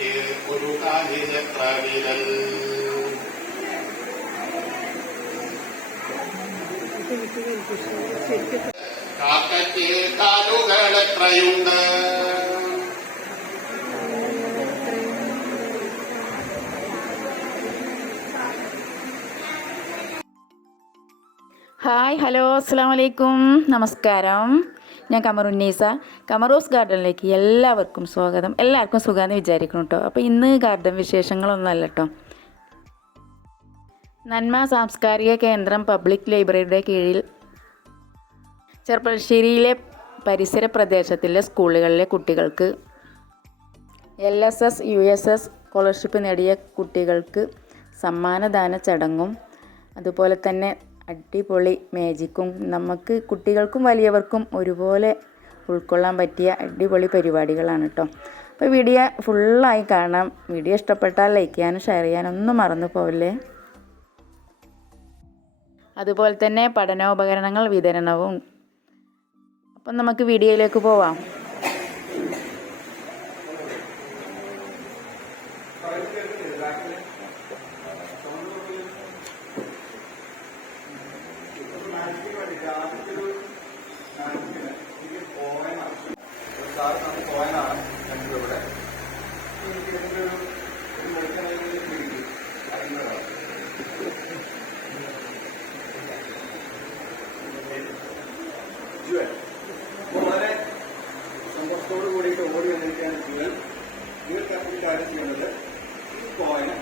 കാക്കയ്ക്ക് ഒരു കാലിനെത്ര വിരൽ. കാക്കയ്ക്ക് കാലുകൾ എത്രയുണ്ട്. ഹായ് ഹലോ അസ്സാം വലൈക്കും നമസ്കാരം. ഞാൻ കമറുന്നീസ. കമറൂസ് ഗാർഡനിലേക്ക് എല്ലാവർക്കും സ്വാഗതം. എല്ലാവർക്കും സുഖമാണെന്ന് വിചാരിക്കണം കേട്ടോ. അപ്പോൾ ഇന്ന് ഗാർഡൻ വിശേഷങ്ങളൊന്നുമല്ല കേട്ടോ. നന്മ സാംസ്കാരിക കേന്ദ്രം പബ്ലിക് ലൈബ്രറിയുടെ കീഴിൽ ചെർപ്പളശ്ശേരിയിലെ പരിസര പ്രദേശത്തിലെ സ്കൂളുകളിലെ കുട്ടികൾക്ക് LSS USS സ്കോളർഷിപ്പ് നേടിയ കുട്ടികൾക്ക് സമ്മാനദാന ചടങ്ങും അതുപോലെ തന്നെ അടിപൊളി മാജിക്കും നമുക്ക് കുട്ടികൾക്കും വലിയവർക്കും ഒരുപോലെ ഉൾക്കൊള്ളാൻ പറ്റിയ അടിപൊളി പരിപാടികളാണ് കേട്ടോ. അപ്പോൾ വീഡിയോ ഫുള്ളായി കാണാം. വീഡിയോ ഇഷ്ടപ്പെട്ടാൽ ലൈക്ക് ചെയ്യാനും ഷെയർ ചെയ്യാനും ഒന്നും മറന്നു പോവില്ലേ. അതുപോലെ തന്നെ പഠനോപകരണങ്ങൾ വിതരണവും. അപ്പം നമുക്ക് വീഡിയോയിലേക്ക് പോവാം. വളരെ സന്തോഷത്തോടു കൂടിയിട്ട് ഓടി വന്നിരിക്കുകയാണ് നിങ്ങൾ. നിങ്ങൾക്ക് കാര്യം ചെയ്യുന്നത് ഈ കോയിന്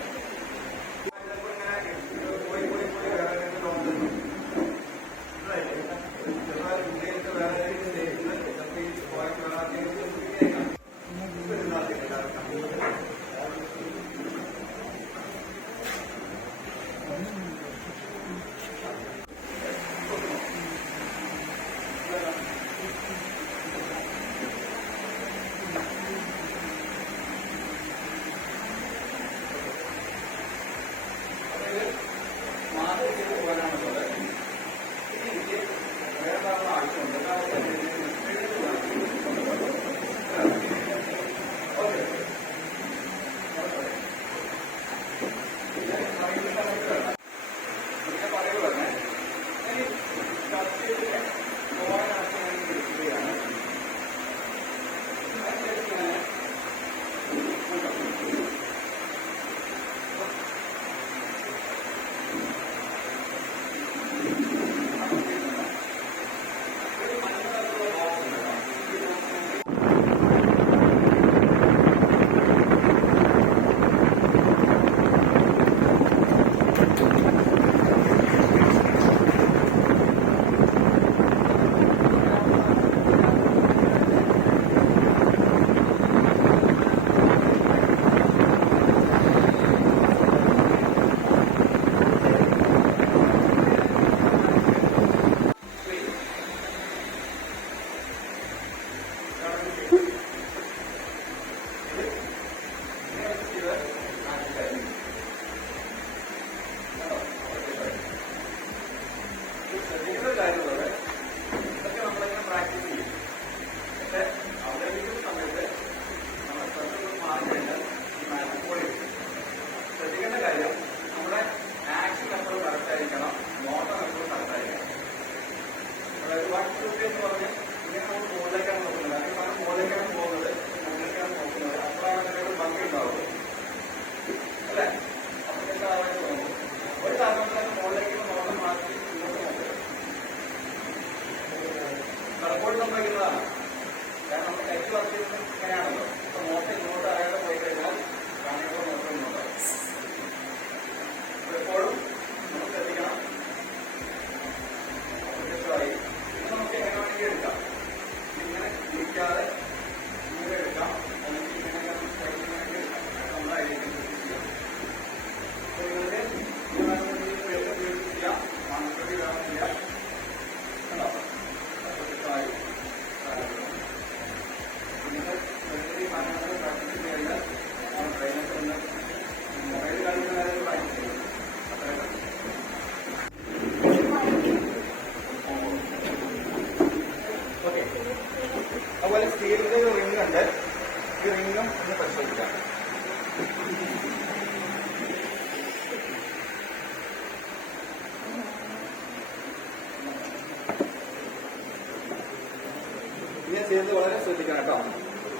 ഇങ്ങനെ ചെയ്യുന്നത് വളരെ ശ്രദ്ധിക്കണം കേട്ടോ.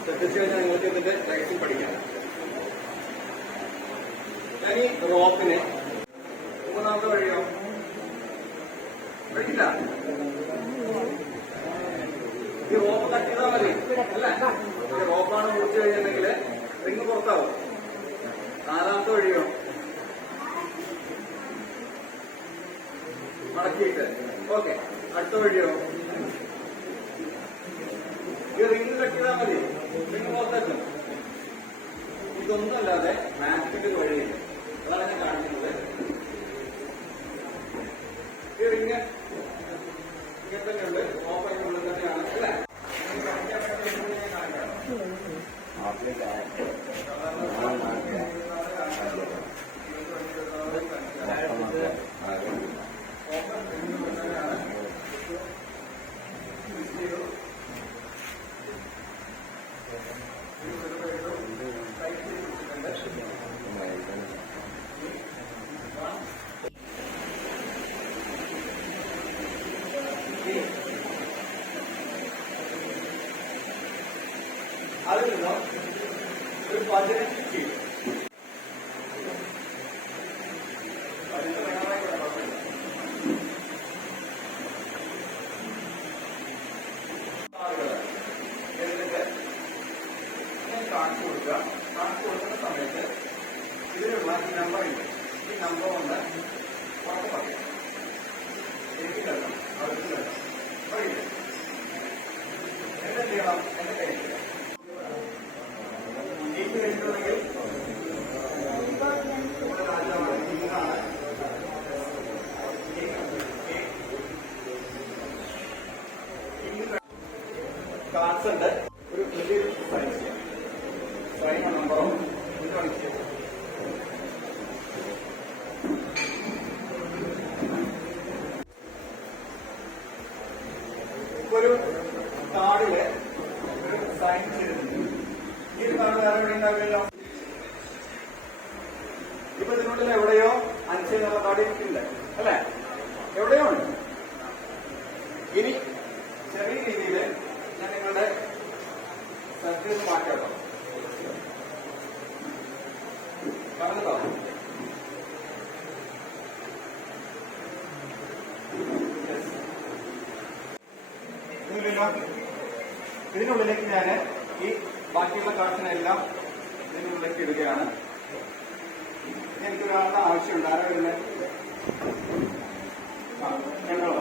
ശ്രദ്ധിച്ചു കഴിഞ്ഞാൽ നിങ്ങൾക്ക് ഇതിന്റെ രഹസ്യം പഠിക്കാം. ഞാൻ ഈ റോപ്പിന് മൂന്നാമത്തെ വഴിയോ വഴിയില്ല. ഈ റോപ്പ് കട്ട് ചെയ്താൽ മതി അല്ല. ഈ റോപ്പാണ് മുറിച്ചു കഴിഞ്ഞിട്ടുണ്ടെങ്കിൽ റിങ് പുറത്താവും. നാലാമത്തെ വഴിയോ മടക്കിയിട്ട് ഓക്കെ. അടുത്ത വഴിയോ ഈ റിങ് കട്ട് ചെയ്താൽ മതി, റിങ് പുറത്തെത്തും. ഇതൊന്നല്ലാതെ മാറ്റിന്റെ വഴിയില്ല. അതാണ് ഞാൻ കാണിക്കുന്നത്. ഈ റിങ് ഇങ്ങനെ തന്നെയുണ്ട്, ഓപ്പണിനുള്ളിൽ തന്നെയാണ് അല്ലേ. അതിൽ നിന്നും ഒരു 15 ഫീറ്റ് കാണിച്ചു കൊടുക്കുക. കാണിച്ചു കൊടുക്കുന്ന സമയത്ത് ഇതിലുള്ള ഈ നമ്പറുണ്ട്. ഈ നമ്പർ കൊണ്ട് പുറത്ത് പറയാം. എനിക്ക് കേൾക്കാം, അവർക്ക് കേൾക്കാം. വഴിയില്ല. എന്ത് ചെയ്യണം? എന്റെ കയ്യിൽ എനിക്ക് കഴിഞ്ഞിട്ടുണ്ടെങ്കിൽ രാജാവാണ് ഇങ്ങനാണ് കാർഡ്സ് ഉണ്ട്. ഒരു വലിയൊരു സൈൻ ചെയ്യാം. സൈൻ നമ്പറോ ഇത് കാണിക്കുക. ഒരു കാർഡില് ഒരു സൈൻ ചെയ്തിട്ടുണ്ട്. ഈ ഒരു കാർഡ് വേറെ എവിടെ ഉണ്ടാവില്ലല്ലോ. ഇപ്പൊ ഇതിനുള്ളിൽ എവിടെയോ 5 എന്നുള്ള കാർഡ് ഉണ്ട് അല്ലെ, എവിടെയോ ഉണ്ട്. ഇനി ചെറിയ രീതിയിൽ ഞാൻ നിങ്ങളുടെ സർക്കിൾ മാറ്റാം. പറഞ്ഞോ ഇതിനുള്ളിലേക്ക് ഞാൻ ഈ ബാക്കിയുള്ള കാർഡ്സിനെല്ലാം ഇതിനുള്ളിലേക്ക് ഇടുകയാണ്. എനിക്കൊരാളുടെ ആവശ്യമുണ്ട്. ആരാ വരുന്നത്? ഞങ്ങളോ?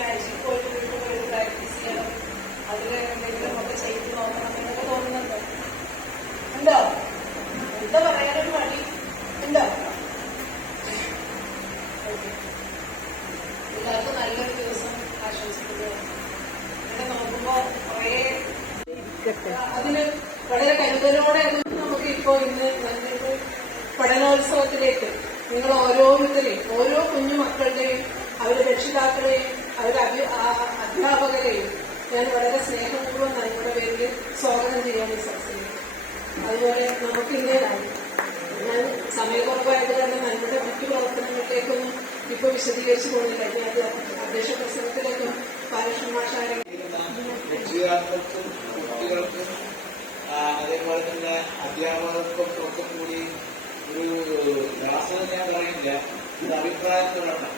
മാജിക് പോയിട്ട് പ്രാക്ടീസ് ചെയ്യണം. അതിൽ എന്തെങ്കിലും ഒക്കെ ചെയ്ത് നോക്കണം എന്നൊക്കെ തോന്നുന്നുണ്ടോ? ഉണ്ടോ? എന്താ പറയാനൊരു മടി ഉണ്ടോ? എല്ലാവർക്കും നല്ലൊരു ദിവസം ആശംസിക്കുകയാണ്. ഇവിടെ നോക്കുമ്പോ കുറേ അതിന് വളരെ കരുതലോടെ നമുക്ക് ഇപ്പോൾ ഇന്ന് നല്ലൊരു പഠനോത്സവത്തിലേക്ക് നിങ്ങൾ ഓരോരുത്തരെയും, ഓരോ കുഞ്ഞു മക്കളുടെയും അവരുടെ രക്ഷിതാക്കളെയും അവരുടെ അധ്യാപകരെയും ഞാൻ വളരെ സ്നേഹപൂർവ്വം നമ്മുടെ പേരിൽ സ്വാഗതം ചെയ്യാൻ വിശ്വസിക്കുന്നു. അതുപോലെ നമുക്കിന്ന് ഞാൻ സമയക്കുറവായത് തന്നെ നമ്മുടെ മറ്റു പ്രവർത്തനങ്ങളിലേക്കൊന്നും ഇപ്പൊ വിശദീകരിച്ചു പോകുന്നില്ല. ഞാൻ അധ്യക്ഷ പ്രസംഗത്തിലേക്കും പാരക്ഷമാശാല രക്ഷിതാക്കൾക്കും കുട്ടികൾക്കും അതേപോലെ തന്നെ അധ്യാപകർക്കും ഒക്കെ കൂടി ഒരു രാസന ഞാൻ പറയില്ല, ഒരു അഭിപ്രായത്തിലാണ്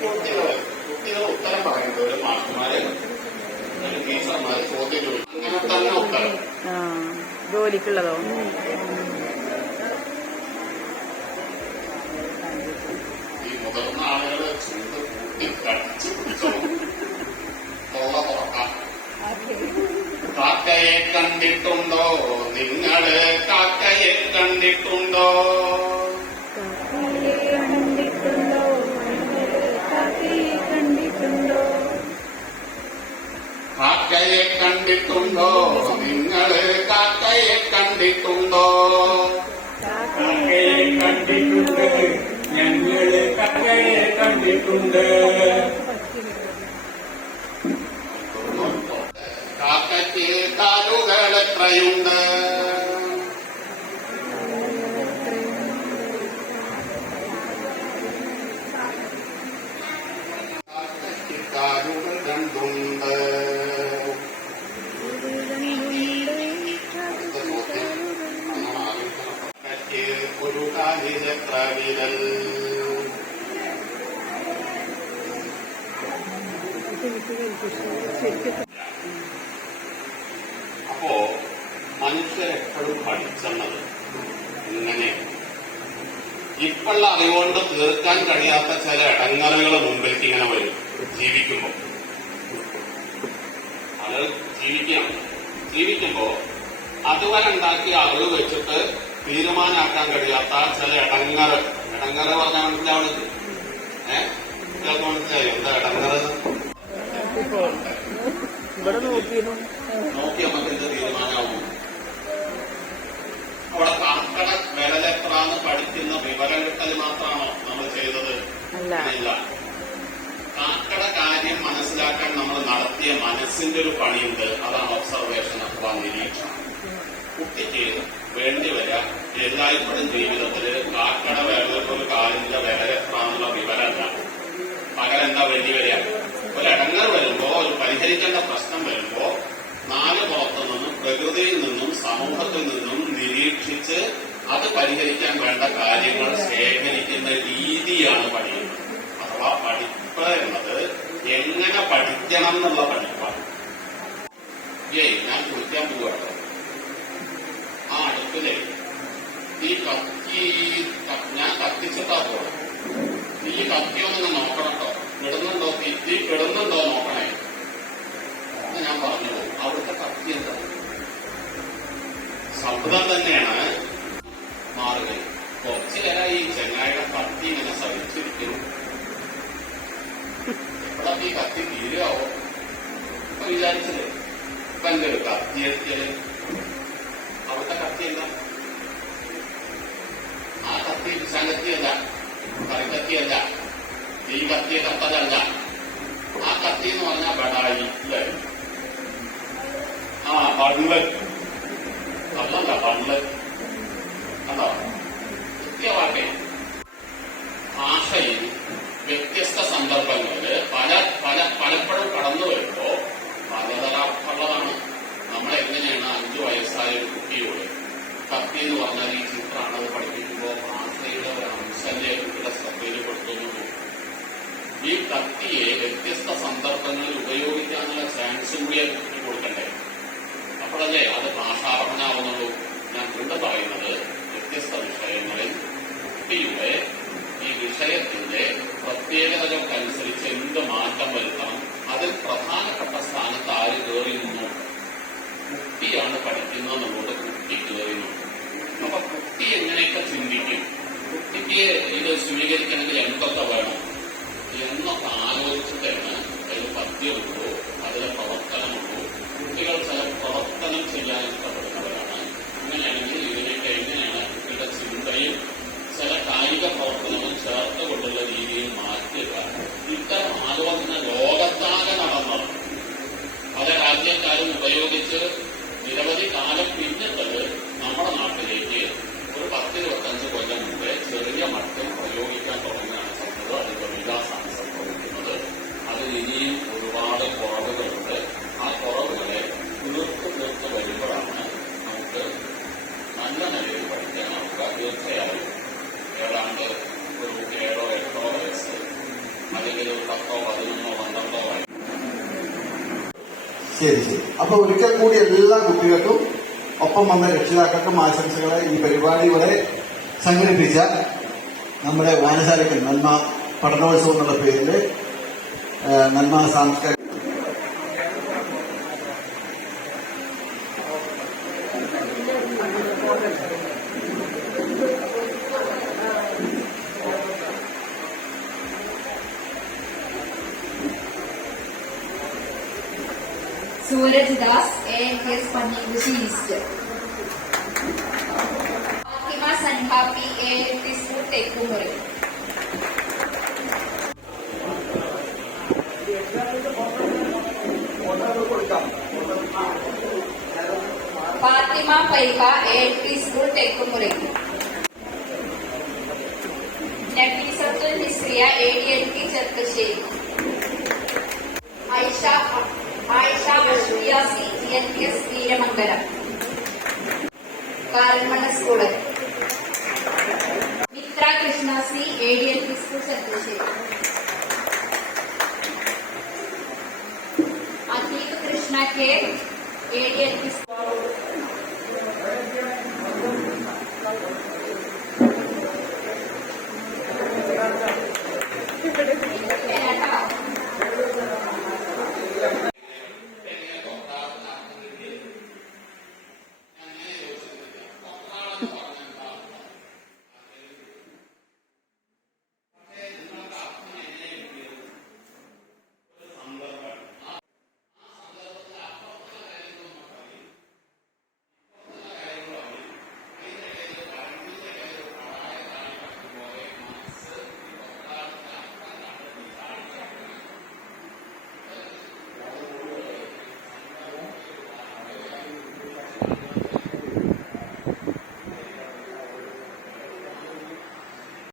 കുട്ടികൾ ഉത്തരം പറയുന്നത് മാഷന്മാരെ ടീച്ചർമാര് ചോദ്യം ചോദിക്കും. അങ്ങനെ തന്നെ ഉത്തരം ജോലിക്കുള്ളതോ? ഈ മുതിർന്ന ആളുകള് ചൂട് കൂട്ടി കടിച്ചു പിടിച്ചോളും. തൊള്ള തുറക്കാം. കാക്കയെ കണ്ടിട്ടുണ്ടോ നിങ്ങള്? കാക്കയെ കണ്ടിട്ടുണ്ടോ? കാക്കയെ കണ്ടിട്ടുണ്ടോ നിങ്ങള് കാക്കയെ കണ്ടിട്ടുണ്ടോ കാക്കയെ കണ്ടിട്ടുണ്ട്, ഞങ്ങള് കാക്കയെ കണ്ടിട്ടുണ്ട്. കാക്കയ്ക്ക് കാലുകൾ എത്രയുണ്ട് കാക്കയ്ക്ക് കാലുകൾ രണ്ടുണ്ട്. കാക്കയ്ക്ക് ഒരു കാലിൽ എത്ര വിരൽ അപ്പോ മനുഷ്യരെപ്പോഴും പഠിച്ചെന്നത് ഇങ്ങനെ ഇപ്പോഴുള്ള അറിവുകൊണ്ട് തീർക്കാൻ കഴിയാത്ത ചില ഇടങ്ങറുകൾ മുമ്പിലേക്ക് ഇങ്ങനെ വരും ജീവിക്കുമ്പോ. അത് ജീവിക്കുമ്പോ അതുവരെ ഉണ്ടാക്കിയ അറിവ് വെച്ചിട്ട് തീരുമാനമാക്കാൻ കഴിയാത്ത ചില ഇടങ്ങറ് പറഞ്ഞാൽ മനസ്സിലാവുന്നത് ഇതൊക്കെ മനസ്സിലായി എന്താ ഇടങ്ങറ് നോക്കി നമുക്ക് എന്ത് തീരുമാനമാവും. അവിടെ കാക്കട വിരലെത്രാന്ന് പഠിക്കുന്ന വിവരം കിട്ടൽ മാത്രമാണോ നമ്മൾ ചെയ്തത്? ഇല്ല. കാക്കട കാര്യം മനസ്സിലാക്കാൻ നമ്മൾ നടത്തിയ മനസ്സിന്റെ ഒരു പണിയുണ്ട്. അതാണ് ഒബ്സർവേഷൻ അഥവാ നിരീക്ഷണം. കുട്ടിക്ക് വേണ്ടി വരാം എല്ലായ്പ്പോഴും ജീവിതത്തിൽ കാക്കട വിരലൊരു കാലിന്റെ വിരലെത്രാന്നുള്ള വിവരമല്ല. പകരം എന്താ വേണ്ടി വരിക? ഒരിടങ്ങർ വരുമ്പോ ഒരു പരിഹരിക്കേണ്ട പ്രശ്നം വരുമ്പോ നാല് പുറത്തു നിന്നും പ്രകൃതിയിൽ നിന്നും സമൂഹത്തിൽ നിന്നും നിരീക്ഷിച്ച് അത് പരിഹരിക്കാൻ വേണ്ട കാര്യങ്ങൾ ശേഖരിക്കുന്ന രീതിയാണ് പഠിക്കുന്നത്. അഥവാ പഠിപ്പ് എന്നത് എങ്ങനെ പഠിക്കണം എന്നുള്ള പഠിപ്പാണ്. ഞാൻ ചോദിക്കാൻ പോവാട്ടോ, ആ അടുപ്പിലെ ഈ കത്തി ഞാൻ കത്തിച്ചിട്ടാ പോകണം. ഈ കത്തിയൊന്നും നോക്കണം കേട്ടോ, കിടുന്നുണ്ടോ തീ കിടുന്നുണ്ടോ നോക്കണേ എന്ന് ഞാൻ പറഞ്ഞു. അവിടുത്തെ കത്തി എന്താ ശബ്ദം തന്നെയാണ് മാറുക. കുറച്ചു നേരം ഈ ചെങ്ങായിയുടെ കത്തി ഇങ്ങനെ സഹിച്ചിരിക്കുന്നു. എപ്പോഴൊക്കെ ഈ കത്തി തീരുവോ ഇപ്പൊ വിചാരിച്ചത്. ഇപ്പൊ എന്റെ ഒരു കത്തി എത്തിയത് അവിടുത്തെ കത്തി എന്താ? ആ കത്തി വിശാലത്തിയല്ല, കറിക്കത്തിയല്ല, ഈ കത്തിയെ കത്തലല്ല. ആ കത്തി എന്ന് പറഞ്ഞാൽ ബടായി അല്ലേ? ആ ബണ്ണ് അല്ലല്ല, ബണ്ണ് കണ്ടോ? കൃത്യമാട്ടെ ഭാഷയിൽ വ്യത്യസ്ത സന്ദർഭങ്ങളിൽ പലപ്പോഴും കടന്നു വരുമ്പോ പലതരം അർത്ഥമുള്ളതാണ്. നമ്മളെങ്ങനെയാണ് 5 വയസ്സായ ഒരു കുട്ടിയോട് കത്തി എന്ന് പറഞ്ഞാൽ ഈ ചിത്രമാണ് അത് പഠിപ്പിക്കുമ്പോൾ ഭാഷയുടെ ഒരു അംശന്റെ കുട്ടിയുടെ ശ്രദ്ധയിൽപ്പെടുത്തുന്നു. ഈ കത്തിയെ വ്യത്യസ്ത സന്ദർഭങ്ങളിൽ ഉപയോഗിക്കാനുള്ള ചാൻസും കൂടി അത് കുട്ടി കൊടുക്കണ്ടേ? അപ്പോഴല്ലേ അത് ഭാഷാപഠനാവുന്നുള്ളൂ. ഞാൻ ഇവിടെ പറയുന്നത് വ്യത്യസ്ത വിഷയങ്ങളിൽ കുട്ടിയുടെ ഈ വിഷയത്തിന്റെ പ്രത്യേകതകൾക്കനുസരിച്ച് എന്ത് മാറ്റം വരുത്തണം, അതിൽ പ്രധാനപ്പെട്ട സ്ഥാനത്ത് ആര് കയറി നിന്നു? കുട്ടിയാണ് പഠിക്കുന്നതെന്നുള്ളത് കുട്ടി കയറി നിന്നു. അപ്പൊ കുട്ടി എങ്ങനെയൊക്കെ ചിന്തിക്കും, കുട്ടിക്ക് ഇത് സ്വീകരിക്കണമെങ്കിൽ എന്തൊക്കെ വേണം എന്നൊക്കെ ആലോചിച്ചിട്ടാണ് അതിൽ പദ്യമുള്ളൂ, അതിലെ പ്രവർത്തനമുള്ളൂ. കുട്ടികൾ ചില പ്രവർത്തനം ചെയ്യാൻ ഇഷ്ടപ്പെടുന്നവരാണ്. അങ്ങനെയാണെങ്കിൽ ഇതിനൊക്കെ എങ്ങനെയാണ് കുട്ടിയുടെ ചിന്തയും ചില കായിക പ്രവർത്തനവും ചേർത്ത് കൊണ്ടുള്ള രീതിയിൽ മാറ്റുക. ഇത്തരം ആലോചന ലോകത്താകെ നടന്നത് പല രാജ്യക്കാരും ഉപയോഗിച്ച് നിരവധി കാലം പിന്നിട്ടത് നമ്മുടെ നാട്ടിലേക്ക് ഒരു 10-25 കൊല്ലം മുമ്പേ ചെറിയ മട്ടും പ്രയോഗിക്കാൻ തുടങ്ങുകയാണ് സംഭവം. അതിന്റെ വികാസമാണ് സംഭവിക്കുന്നത്. അതിൽ ഇനിയും ഒരുപാട് കുറവുകളുണ്ട്. ആ കുറവുകളെ തീർത്ത് വരുമ്പോഴാണ് നമുക്ക് നല്ല നിലയിൽ പഠിക്കാനാവുക. തീർച്ചയായും ഏതാണ്ട് ഒരു 7-8 വയസ്സ് അല്ലെങ്കിൽ ഒരു 10, 11, 12 വയസ്സ്. ശരി. അപ്പൊ ഒരിക്കൽ കൂടി എല്ലാ കുട്ടികൾക്കും ഒപ്പം വന്ന രക്ഷിതാക്കൾക്കും ആശംസകളെ ഈ പരിപാടി ഇവിടെ സംഘടിപ്പിച്ച നമ്മുടെ വായനശാലയ്ക്ക് നന്മ പഠനോത്സവം എന്നുള്ള പേരിൽ നന്മ സാംസ്കാരിക സൂരജ് ദാസ് ANKS പന്നിക്കുശി ഈസ്റ്റ്. ഫാത്തിമ സൻഹാപ്പി ALP school Thekkumuri. Fathima Faiha ALP school Thekkumuri. Nafeesathul Nisriya ADLP Cherkkassery. Ayisha അഷ്റിയാസി GNPS വീരമംഗലം കാരമണ്ണ സ്കൂള്. മിത്ര കൃഷ്ണാസി ADLP school Cherkkassery. Adeep Krishna K ADLP school